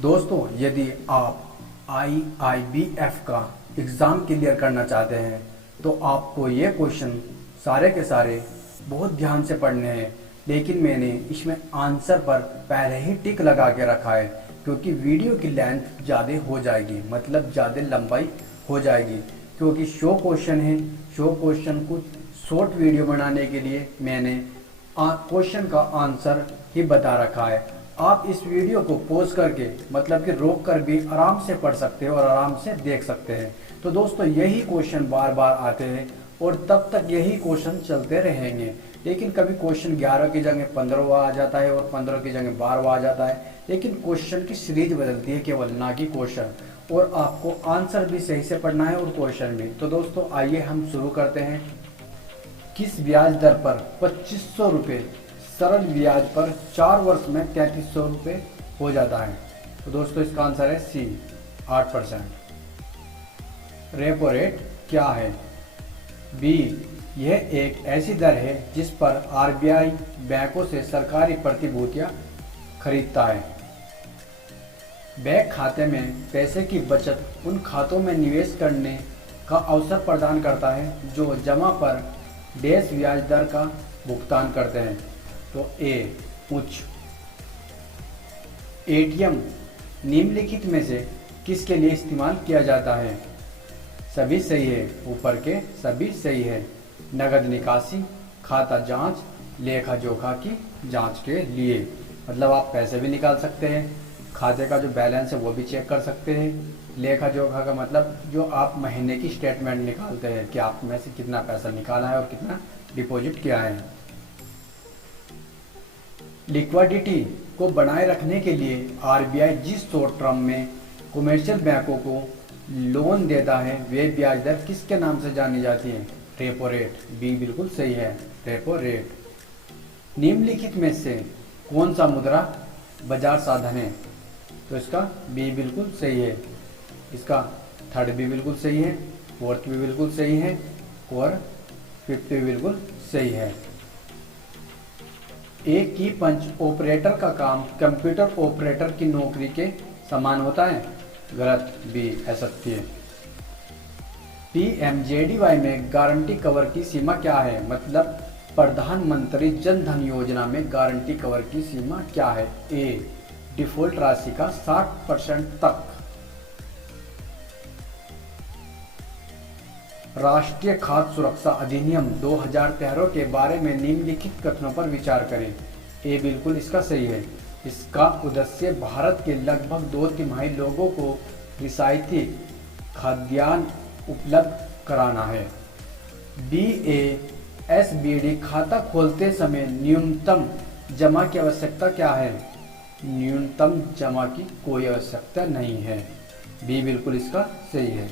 दोस्तों, यदि आप IIBF का एग्ज़ाम क्लियर करना चाहते हैं तो आपको ये क्वेश्चन सारे के सारे बहुत ध्यान से पढ़ने हैं। लेकिन मैंने इसमें आंसर पर पहले ही टिक लगा के रखा है क्योंकि वीडियो की लेंथ ज़्यादा हो जाएगी, मतलब ज़्यादा लंबाई हो जाएगी। क्योंकि शो क्वेश्चन है, शो क्वेश्चन को शॉर्ट वीडियो बनाने के लिए मैंने क्वेश्चन का आंसर ही बता रखा है। आप इस वीडियो को पॉज करके, मतलब कि रोक कर भी आराम से पढ़ सकते हैं और आराम से देख सकते हैं। तो दोस्तों, यही क्वेश्चन बार बार आते हैं और तब तक यही क्वेश्चन चलते रहेंगे। लेकिन कभी क्वेश्चन 11 की जगह 15वां आ जाता है और 15 की जगह 12वां आ जाता है। लेकिन क्वेश्चन की सीरीज बदलती है केवल, ना कि क्वेश्चन। और आपको आंसर भी सही से पढ़ना है और क्वेश्चन भी। तो दोस्तों, आइए हम शुरू करते हैं। किस ब्याज दर पर 2500 रुपये सरल ब्याज पर 4 वर्ष में 3300 रुपये हो जाता है? तो दोस्तों, इसका आंसर है सी, 8%। रेपो रेट क्या है? बी, यह एक ऐसी दर है जिस पर RBI बैंकों से सरकारी प्रतिभूतियां खरीदता है। बैंक खाते में पैसे की बचत उन खातों में निवेश करने का अवसर प्रदान करता है जो जमा पर डैश ब्याज दर का भुगतान करते हैं। तो ए, उच्च। ATM निम्नलिखित में से किसके लिए इस्तेमाल किया जाता है? सभी सही है, ऊपर के सभी सही है। नगद निकासी, खाता जांच, लेखा जोखा की जांच के लिए, मतलब आप पैसे भी निकाल सकते हैं, खाते का जो बैलेंस है वो भी चेक कर सकते हैं। लेखा जोखा का मतलब जो आप महीने की स्टेटमेंट निकालते हैं कि आप में से कितना पैसा निकाला है और कितना डिपॉजिट किया है। लिक्विडिटी को बनाए रखने के लिए RBI जिस शॉर्ट टर्म में कमर्शियल बैंकों को लोन देता है वे ब्याज दर किसके नाम से जानी जाती है? Repo rate. बी बिल्कुल सही है, रेपो रेट। निम्नलिखित में से कौन सा मुद्रा बाजार साधन है? तो इसका बी बिल्कुल सही है। इसका थर्ड भी बिल्कुल सही है, फोर्थ भी बिल्कुल सही है और फिफ्थ भी बिल्कुल सही है। एक की पंच ऑपरेटर का काम कंप्यूटर ऑपरेटर की नौकरी के समान होता है? गलत, बी असत्य। PMJDY में गारंटी कवर की सीमा क्या है? मतलब प्रधानमंत्री जन धन योजना में गारंटी कवर की सीमा क्या है? ए, डिफॉल्ट राशि का 60% तक। राष्ट्रीय खाद्य सुरक्षा अधिनियम 2013 के बारे में निम्नलिखित कथनों पर विचार करें। ए बिल्कुल इसका सही है। इसका उद्देश्य भारत के लगभग 2/3 लोगों को रियायती खाद्यान्न उपलब्ध कराना है। BASBD खाता खोलते समय न्यूनतम जमा की आवश्यकता क्या है? न्यूनतम जमा की कोई आवश्यकता नहीं है। बी बिल्कुल इसका सही है।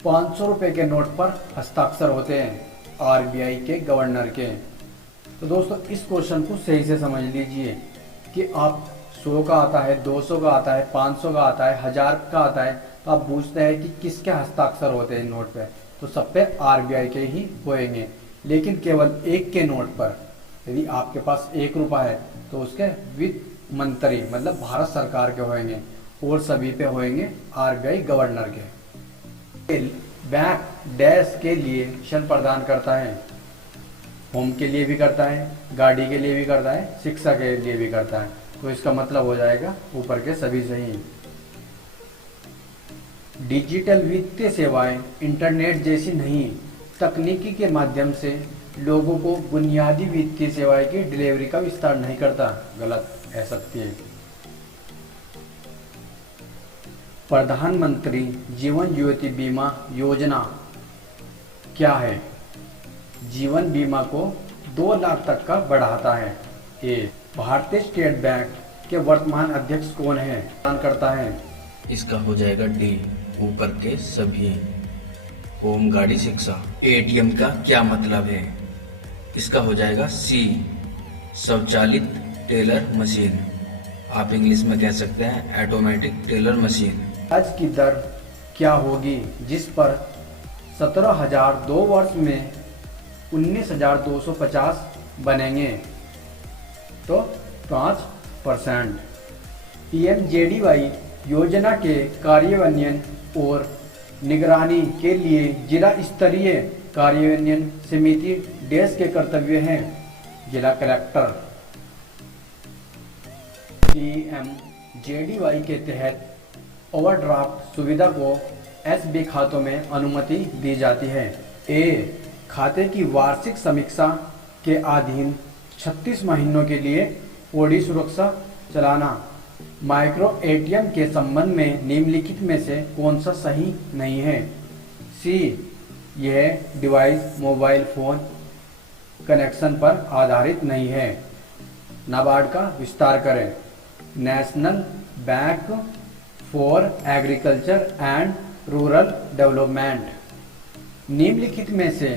500 रुपए के नोट पर हस्ताक्षर होते हैं RBI के गवर्नर के। तो दोस्तों, इस क्वेश्चन को सही से समझ लीजिए कि आप 100 का आता है, 200 का आता है, 500 का आता है, 1000 का आता है, तो आप पूछते हैं कि किसके हस्ताक्षर होते हैं नोट पे? तो सब पे RBI के ही होएंगे। लेकिन केवल एक के नोट पर, यदि आपके पास 1 रुपया है तो उसके वित्त मंत्री, मतलब भारत सरकार के होएंगे, और सभी पे होएंगे RBI गवर्नर के। बैंक डैश के लिए ऋण प्रदान करता है? होम के लिए भी करता है, गाड़ी के लिए भी करता है, शिक्षा के लिए भी करता है। तो इसका मतलब हो जाएगा ऊपर के सभी सही। डिजिटल वित्तीय सेवाएं इंटरनेट जैसी नहीं तकनीकी के माध्यम से लोगों को बुनियादी वित्तीय सेवाएं की डिलीवरी का विस्तार नहीं करता? गलत, असत्य है। प्रधानमंत्री जीवन ज्योति बीमा योजना क्या है? जीवन बीमा को 2 लाख तक का बढ़ाता है। ए, भारतीय स्टेट बैंक के वर्तमान अध्यक्ष कौन है? प्रदान करता है? इसका हो जाएगा डी, ऊपर के सभी। होम, गाड़ी, शिक्षा। ATM का क्या मतलब है? इसका हो जाएगा सी, स्वचालित टेलर मशीन। आप इंग्लिश में कह सकते हैं ऑटोमेटिक टेलर मशीन। ब्याज की दर क्या होगी जिस पर 17,000 2 वर्ष में 19,250 बनेंगे? तो 5%। पीएमजेडीवाई योजना के कार्यान्वयन और निगरानी के लिए जिला स्तरीय कार्यान्वयन समिति देश के कर्तव्य हैं। जिला कलेक्टर। पीएमजेडीवाई के तहत ओवरड्राफ्ट सुविधा को एसबी खातों में अनुमति दी जाती है। ए खाते की वार्षिक समीक्षा के अधीन 36 महीनों के लिए ओडी सुरक्षा चलाना। माइक्रो एटीएम के संबंध में निम्नलिखित में से कौन सा सही नहीं है? सी, यह डिवाइस मोबाइल फोन कनेक्शन पर आधारित नहीं है। नाबार्ड का विस्तार करें। National bank for agriculture and rural development. निम्नलिखित में से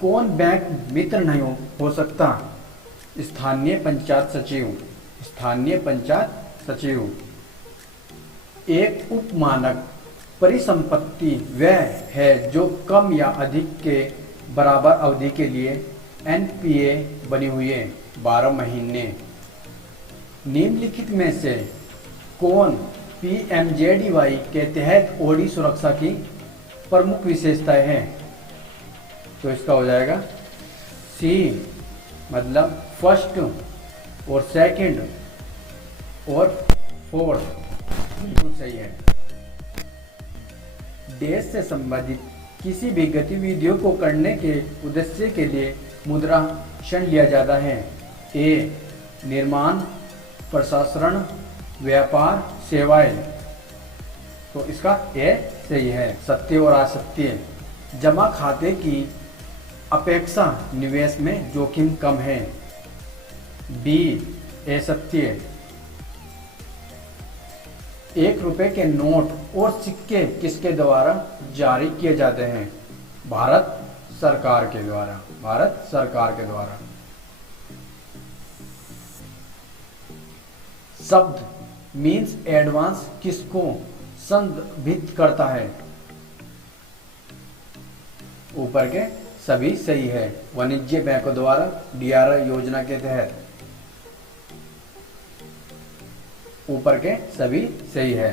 कौन बैंक मित्र नहीं हो सकता? स्थानीय पंचायत सचिव। स्थानीय पंचायत सचिव। एक उपमानक परिसंपत्ति वह है जो कम या अधिक के बराबर अवधि के लिए एनपीए बनी हुई है। 12 महीने। निम्नलिखित में से कौन पीएमजेडीवाई के तहत ओडी सुरक्षा की प्रमुख विशेषताएं हैं? तो इसका हो जाएगा सी, मतलब फर्स्ट और सेकंड और फोर्थ। बिल्कुल सही है। देश से संबंधित किसी भी गतिविधियों को करने के उद्देश्य के लिए मुद्रा ऋण लिया जाता है। ए, निर्माण, प्रशासन, व्यापार, सेवाएं। तो इसका ए सही है। सत्य और असत्य। जमा खाते की अपेक्षा निवेश में जोखिम कम है। बी, असत्य। 1 रुपए के नोट और सिक्के किसके द्वारा जारी किए जाते हैं? भारत सरकार के द्वारा। भारत सरकार के द्वारा। शब्द मीन्स एडवांस किसको संदर्भित करता है? ऊपर के सभी सही है। वाणिज्य बैंकों द्वारा डीआरआई योजना के तहत। ऊपर के सभी सही है।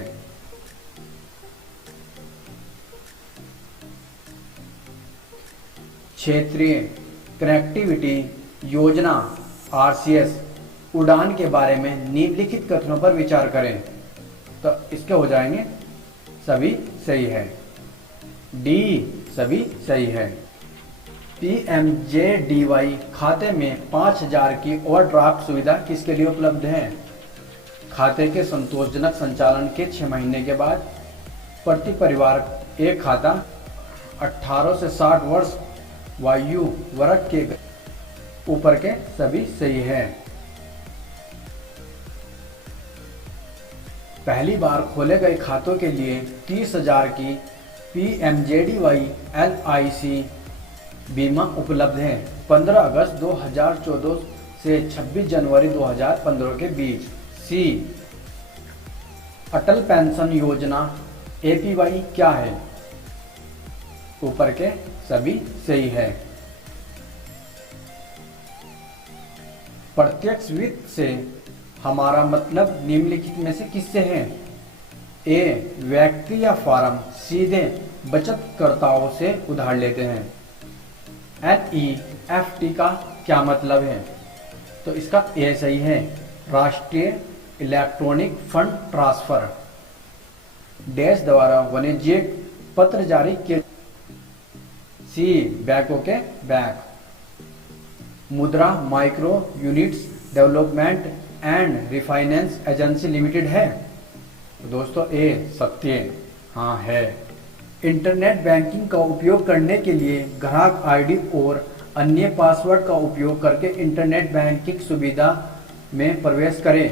क्षेत्रीय कनेक्टिविटी योजना आरसीएस उड़ान के बारे में निम्नलिखित कथनों पर विचार करें। तो इसके हो जाएंगे सभी सही है। डी, सभी सही है। पीएमजेडीवाई खाते में 5000 की ओवरड्राफ्ट सुविधा किसके लिए उपलब्ध है? खाते के संतोषजनक संचालन के 6 महीने के बाद प्रति परिवार एक खाता 18 से 60 वर्ष वायु वर्ग के ऊपर के सभी सही है। पहली बार खोले गए खातों के लिए 30,000 की पीएमजेडीवाई एलआईसी बीमा उपलब्ध है। 15 अगस्त 2014 से 26 जनवरी 2015 के बीच। सी, अटल पेंशन योजना एपीवाई क्या है? ऊपर के सभी सही है। प्रत्यक्ष वित्त से हमारा मतलब निम्नलिखित में से किससे है? ए, व्यक्ति या फर्म सीधे बचतकर्ताओं से उधार लेते हैं। एनईएफटी का क्या मतलब है? तो इसका ए सही है। राष्ट्रीय इलेक्ट्रॉनिक फंड ट्रांसफर। देश द्वारा वाणिज्यिक पत्र जारी किए। सी, बैंकों के बैंक। मुद्रा micro units development and refinance agency limited है। तो दोस्तों ए सत्य हाँ है। इंटरनेट बैंकिंग का उपयोग करने के लिए ग्राहक आईडी और अन्य पासवर्ड का उपयोग करके इंटरनेट बैंकिंग सुविधा में प्रवेश करें।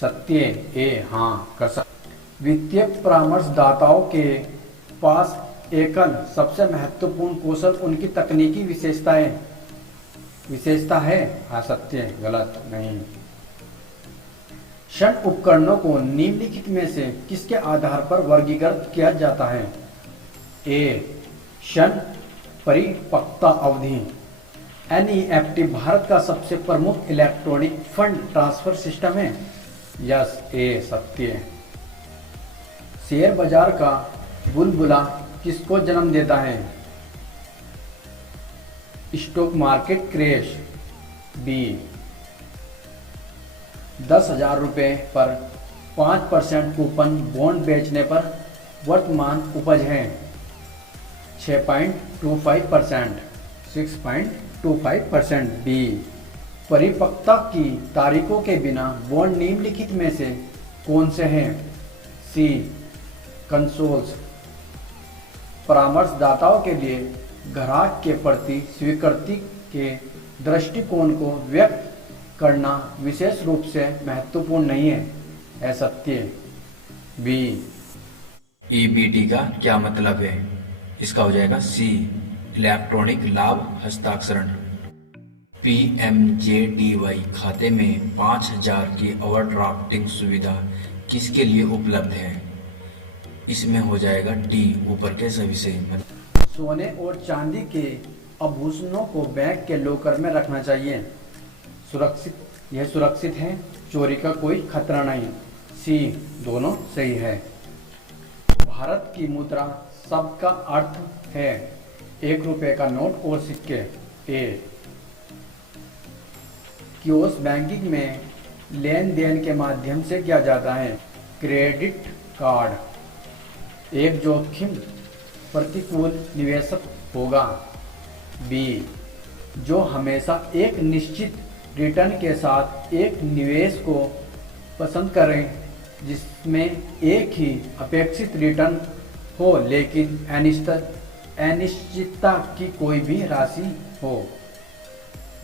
सत्य ए हाँ कर सकते। वित्तीय परामर्शदाताओं के पास एकल सबसे महत्वपूर्ण कौशल उनकी तकनीकी विशेषता है। हाँ सत्य, गलत नहीं। ऋण उपकरणों को निम्नलिखित में से किसके आधार पर वर्गीकृत किया जाता है? ए, ऋण परिपक्वता अवधि। एनईएफटी भारत का सबसे प्रमुख इलेक्ट्रॉनिक फंड ट्रांसफर सिस्टम है। यस, ए सत्य। शेयर बाजार का बुलबुला किसको जन्म देता है? Stock market crash. बी। 10,000 रुपये पर 5% कूपन बॉन्ड बेचने पर वर्तमान उपज है 6.25%, 6.25%। बी। परिपक्वता की तारीखों के बिना बॉन्ड निम्नलिखित में से कौन से हैं? सी। कंसोल्स। परामर्शदाताओं के लिए ग्राहक के प्रति स्वीकृति के दृष्टिकोण को व्यक्त करना विशेष रूप से महत्वपूर्ण नहीं है। असत्य। बी। ईबीटी का क्या मतलब है? इसका हो जाएगा सी, इलेक्ट्रॉनिक लाभ हस्ताक्षरण। पीएमजेडीवाई खाते में 5,000 की ओवरड्राफ्टिंग सुविधा किसके लिए उपलब्ध है? इसमें हो जाएगा डी, ऊपर के सभी से। सोने और चांदी के आभूषणों को बैंक के लॉकर में रखना चाहिए। सुरक्षित, यह सुरक्षित है, चोरी का कोई खतरा नहीं। सी, दोनों सही है। भारत की मुद्रा शब्द का अर्थ है 1 रुपए का नोट और सिक्के। ए। कियोस्क बैंकिंग में लेन देन के माध्यम से किया जाता है। क्रेडिट कार्ड एक जोखिम प्रतिकूल निवेशक होगा। बी। जो हमेशा एक निश्चित रिटर्न के साथ एक निवेश को पसंद करें जिसमें एक ही अपेक्षित रिटर्न हो लेकिन अनिश्चितता की कोई भी राशि हो।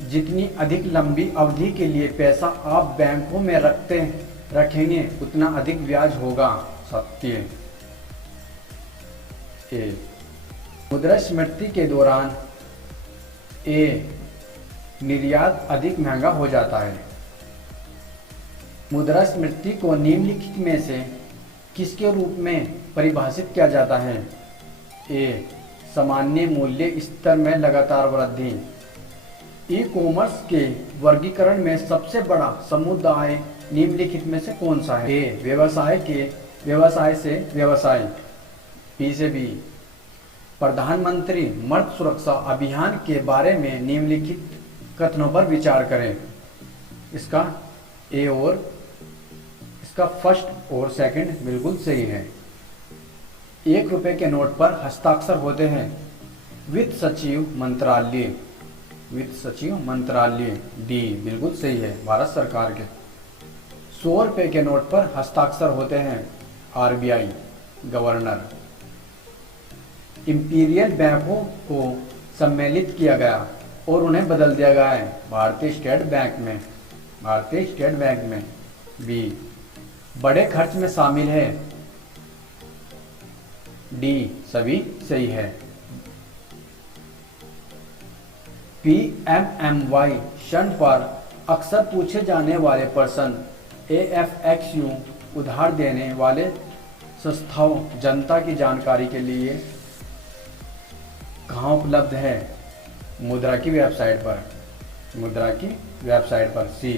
जितनी अधिक लंबी अवधि के लिए पैसा आप बैंकों में रखेंगे उतना अधिक ब्याज होगा। सत्य। ए। मुद्रास्फीति के दौरान ए निर्यात अधिक महंगा हो जाता है। मुद्रास्फीति को निम्नलिखित में से किसके रूप में परिभाषित किया जाता है? ए। सामान्य मूल्य स्तर में लगातार वृद्धि। ई कॉमर्स के वर्गीकरण में सबसे बड़ा समुदाय निम्नलिखित में से कौन सा है? ए। व्यवसाय से व्यवसाय। बी से बी। प्रधानमंत्री मृत सुरक्षा अभियान के बारे में निम्नलिखित कथनों पर विचार करें। इसका ए और इसका फर्स्ट और सेकंड बिल्कुल सही है। 1 रुपए के नोट पर हस्ताक्षर होते हैं वित्त सचिव मंत्रालय। वित्त सचिव मंत्रालय। डी बिल्कुल सही है, भारत सरकार के। 100 रुपए के नोट पर हस्ताक्षर होते हैं आरबीआई, गवर्नर। इंपीरियल बैंकों को सम्मिलित किया गया और उन्हें बदल दिया गया है भारतीय स्टेट बैंक में। भारतीय स्टेट बैंक में। बी। बड़े खर्च में शामिल है। डी सभी सही है। पीएमएमवाई षण पर अक्सर पूछे जाने वाले प्रश्न एएफएक्यू उधार देने वाले संस्थाओं जनता की जानकारी के लिए कहाँ उपलब्ध है? मुद्रा की वेबसाइट पर। मुद्रा की वेबसाइट पर। सी।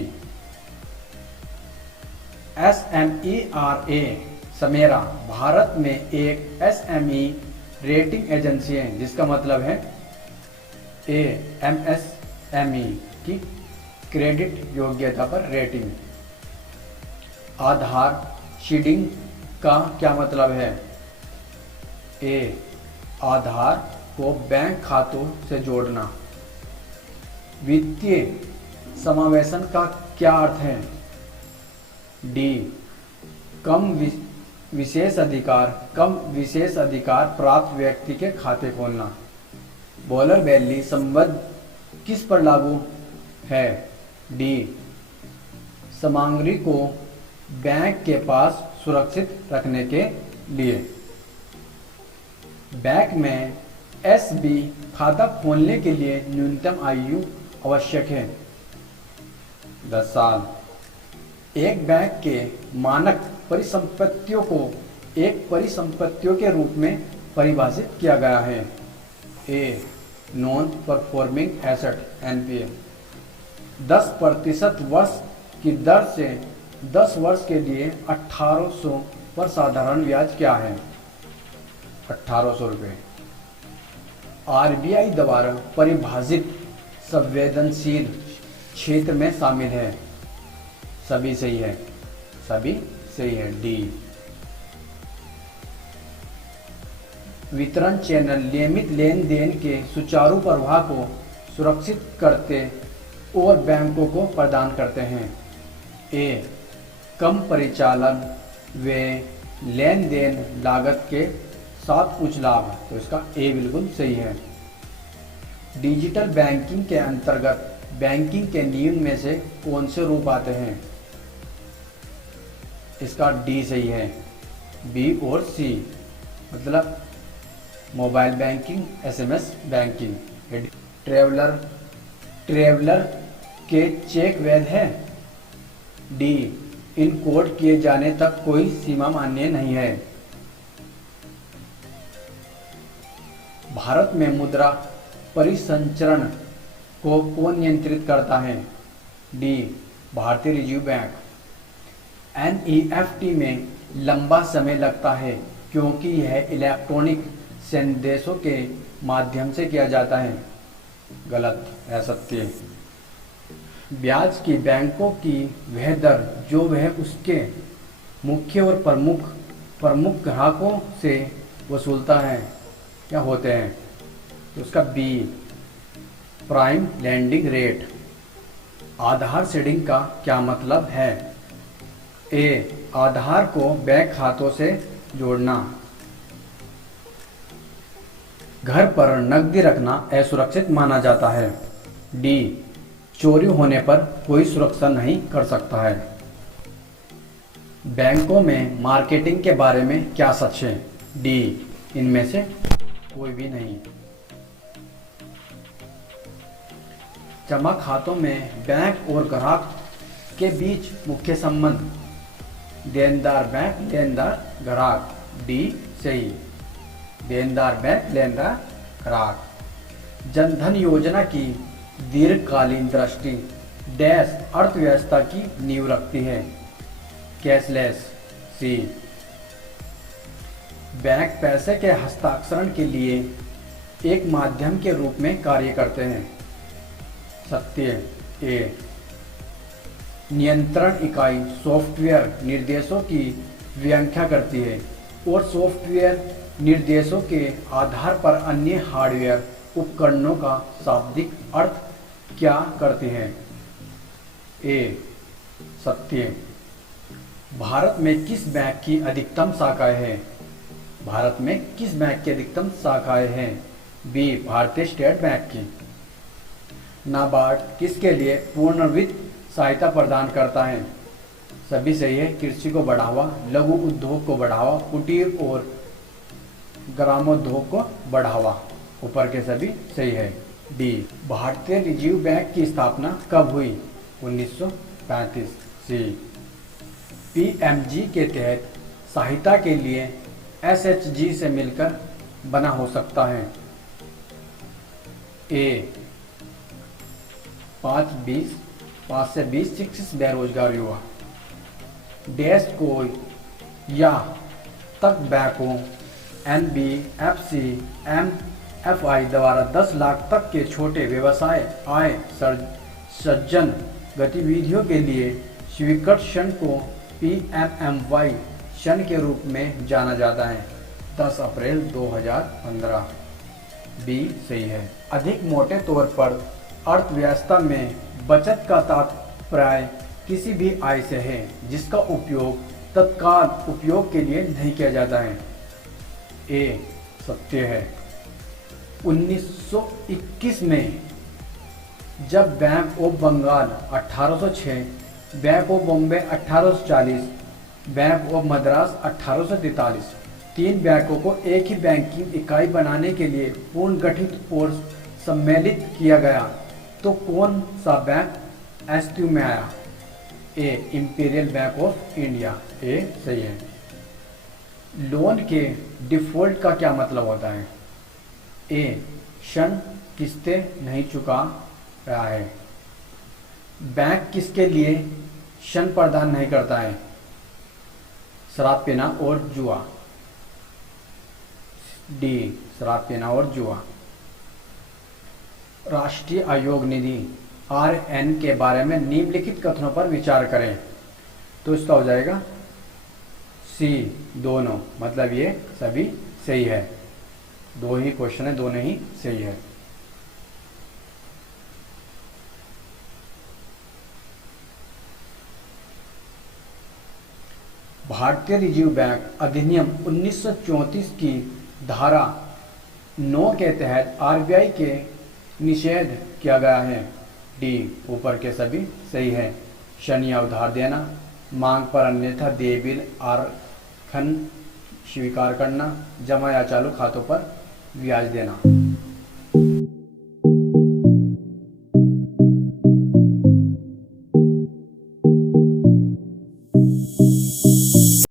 SMERA समेरा भारत में एक SME रेटिंग एजेंसी है जिसका मतलब है ए MSME की क्रेडिट योग्यता पर रेटिंग। आधार सीडिंग का क्या मतलब है? ए। आधार को बैंक खातों से जोड़ना। वित्तीय समावेशन का क्या अर्थ है? डी। कम विशेष अधिकार प्राप्त व्यक्ति के खाते खोलना। बॉलर वैली संबंध किस पर लागू है? डी। सामग्री को बैंक के पास सुरक्षित रखने के लिए। बैंक में एसबी खाता खोलने के लिए न्यूनतम आयु आवश्यक है 10 साल। एक बैंक के मानक परिसंपत्तियों को एक परिसंपत्तियों के रूप में परिभाषित किया गया है। A. Non performing asset NPA. 10% वर्ष की दर से 10 वर्ष के लिए 1800 पर साधारण ब्याज क्या है? 1800 रुपये। आरबीआई द्वारा परिभाषित संवेदनशील क्षेत्र में शामिल है। सभी सही है, सभी सही है, डी। वितरण चैनल नियमित लेन देन के सुचारू प्रवाह को सुरक्षित करते और बैंकों को प्रदान करते हैं। ए कम परिचालन व लेन देन लागत के साथ उच्च लाभ, तो इसका ए बिल्कुल सही है। डिजिटल बैंकिंग के अंतर्गत बैंकिंग के नियम में से कौन से रूप आते हैं? इसका डी सही है, बी और सी, मतलब mobile banking, SMS banking. Traveller के चेक वैध है? डी इनकोड किए जाने तक कोई सीमा मान्य नहीं है। भारत में मुद्रा परिसंचरण को कौन नियंत्रित करता है? डी भारतीय रिजर्व बैंक। एनईएफटी में लंबा समय लगता है क्योंकि यह इलेक्ट्रॉनिक संदेशों के माध्यम से किया जाता है। गलत है, सत्य। ब्याज की बैंकों की वह दर जो वह उसके मुख्य और प्रमुख ग्राहकों से वसूलता है क्या होते हैं? तो उसका बी प्राइम लैंडिंग रेट। आधार सीडिंग का क्या मतलब है? ए आधार को बैंक खातों से जोड़ना। घर पर नकदी रखना असुरक्षित माना जाता है। डी चोरी होने पर कोई सुरक्षा नहीं कर सकता है। बैंकों में मार्केटिंग के बारे में क्या सच है? डी इनमें से कोई भी नहीं। जमा खातों में बैंक और ग्राहक के बीच मुख्य संबंध, देनदार बैंक, लेनदार ग्राहक। डी सही, देनदार बैंक, लेनदार ग्राहक। जनधन योजना की दीर्घकालीन दृष्टि डैश अर्थव्यवस्था की नींव रखती है। कैशलेस। सी बैंक पैसे के हस्तांतरण के लिए एक माध्यम के रूप में कार्य करते हैं। सत्य। ए नियंत्रण इकाई सॉफ्टवेयर निर्देशों की व्याख्या करती है और सॉफ्टवेयर निर्देशों के आधार पर अन्य हार्डवेयर उपकरणों का शाब्दिक अर्थ क्या करते हैं? ए सत्य। भारत में किस बैंक की अधिकतम शाखाएं हैं? भारत में किस बैंक की अधिकतम शाखाएं हैं? बी भारतीय स्टेट बैंक की। नाबार्ड किसके लिए पूर्ण वित्त सहायता प्रदान करता है? सभी सही है। कृषि को बढ़ावा, लघु उद्योग को बढ़ावा, कुटीर और ग्रामोद्योग को बढ़ावा। ऊपर के सभी सही है। डी भारतीय रिजर्व बैंक की स्थापना कब हुई? 1935। सी पीएमजी के तहत सहायता के लिए एसएचजी से मिलकर बना हो सकता है। ए 5 से 20 शिक्षित बेरोजगार युवा। डैश को या तक बैंकों एनबीएफसी एमएफआई द्वारा 10 लाख तक के छोटे व्यवसाय आय सृजन गतिविधियों के लिए स्वीकृत ऋण को पीएमएमवाई ऋण के रूप में जाना जाता है। 10 अप्रैल 2015। बी सही है। अधिक मोटे तौर पर अर्थव्यवस्था में बचत का तात्पर्य किसी भी आय से है जिसका उपयोग तत्काल उपयोग के लिए नहीं किया जाता है। ए सत्य है। 1921 में जब bank of Bengal 1806, bank of Bombay 1840, bank of Madras 1843 तीन बैंकों को एक ही बैंकिंग इकाई बनाने के लिए पुनर्गठित और सम्मिलित किया गया तो कौन सा बैंक अस्तित्व में आया? ए इंपीरियल बैंक ऑफ इंडिया। ए सही है। लोन के डिफॉल्ट का क्या मतलब होता है? ए ऋण किस्तें नहीं चुका रहा है। बैंक किसके लिए ऋण प्रदान नहीं करता है? शराब पीना और जुआ। डी, शराब पीना और जुआ। राष्ट्रीय आयोग निधि RN के बारे में निम्नलिखित कथनों पर विचार करें। तो इसका हो जाएगा सी, दोनों, मतलब ये सभी सही है। दो ही क्वेश्चन है, दोनों ही सही है। भारतीय रिजर्व बैंक अधिनियम 1934 की धारा 9 के तहत RBI के निषेध किया गया है। डी, ऊपर के सभी सही है। ऋण या उधार देना, मांग पर अन्यथा देय बिल आरक्षण स्वीकार करना, जमा या चालू खातों पर ब्याज देना।